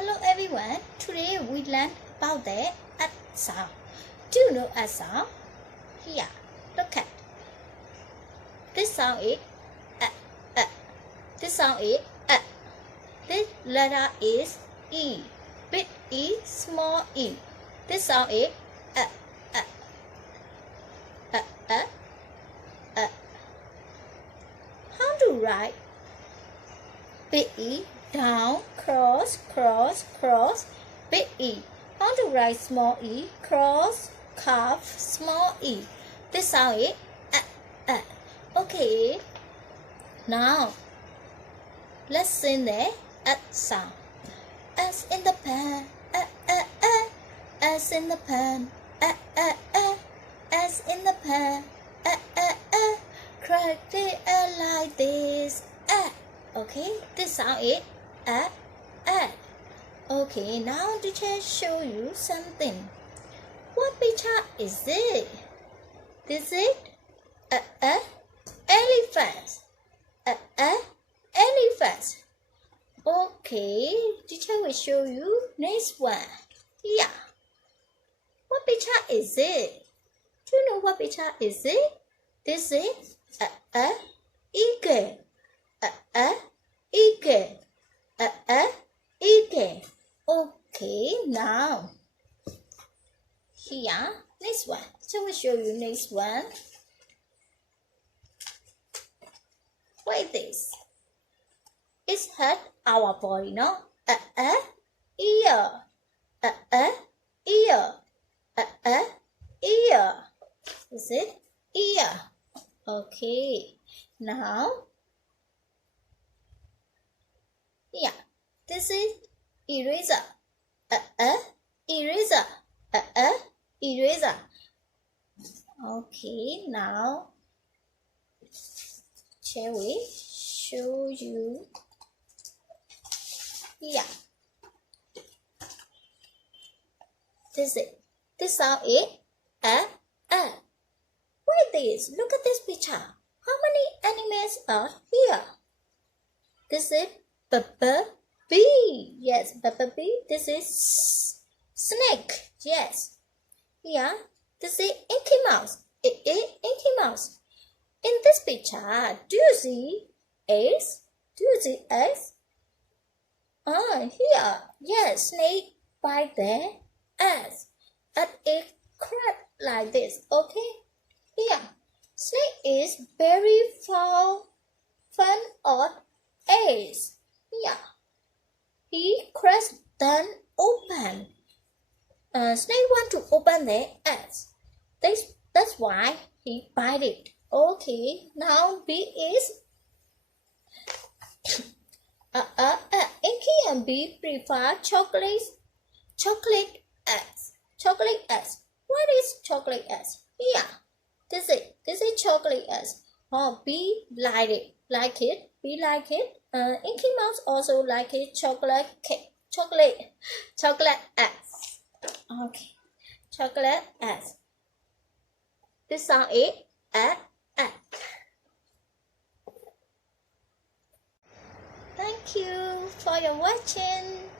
Hello everyone. Today we learn about the at sound. Do you know at sound? Here, look at. This sound is at. This sound is at. This letter is E. Big E, small E. This sound is at. How to write? Big E, down, cross, cross, cross, big E. How to write small E, cross, cuff, small E. This sound is Okay. Now, let's sing the sound. S in the pen, S in the pen, S in the pen, crack the like this, Okay, this sound is Okay, now teacher show you something. What picture is it? This is elephant. Elephant. Okay, teacher will show you next one. Yeah. What picture is it? Do you know what picture is it? This is eagle. Eagle. Eagle. Okay, now here, next one. So we'll show you next one. Like this. It's hurt our body, no? Ear. Ear. Ear. Is it ear? Okay. Now, yeah, this is eraser. Eraser. Eraser. Okay, now shall we show you? Yeah. This sound is Wait this. Look at this picture. How many animals are here? This is bee. Yes, bee. This is snake. Yes. Yeah. This is Inky Mouse. It is Inky Mouse. In this picture, do you see eggs? Do you see eggs? Here. Yes, snake bite the eggs. And it crab like this. Okay. Here. Snake is very fond of eggs. Yeah. He cracks them open. Snake want to open the eggs. That's why he bite it. Okay, now B is Inky and B prefer chocolate eggs. Chocolate eggs. What is chocolate eggs? Yeah, this is chocolate eggs. B like it. B like it. Inky Mouse also like it. Chocolate eggs. Okay, chocolate eggs. This sound is Thank you for your watching.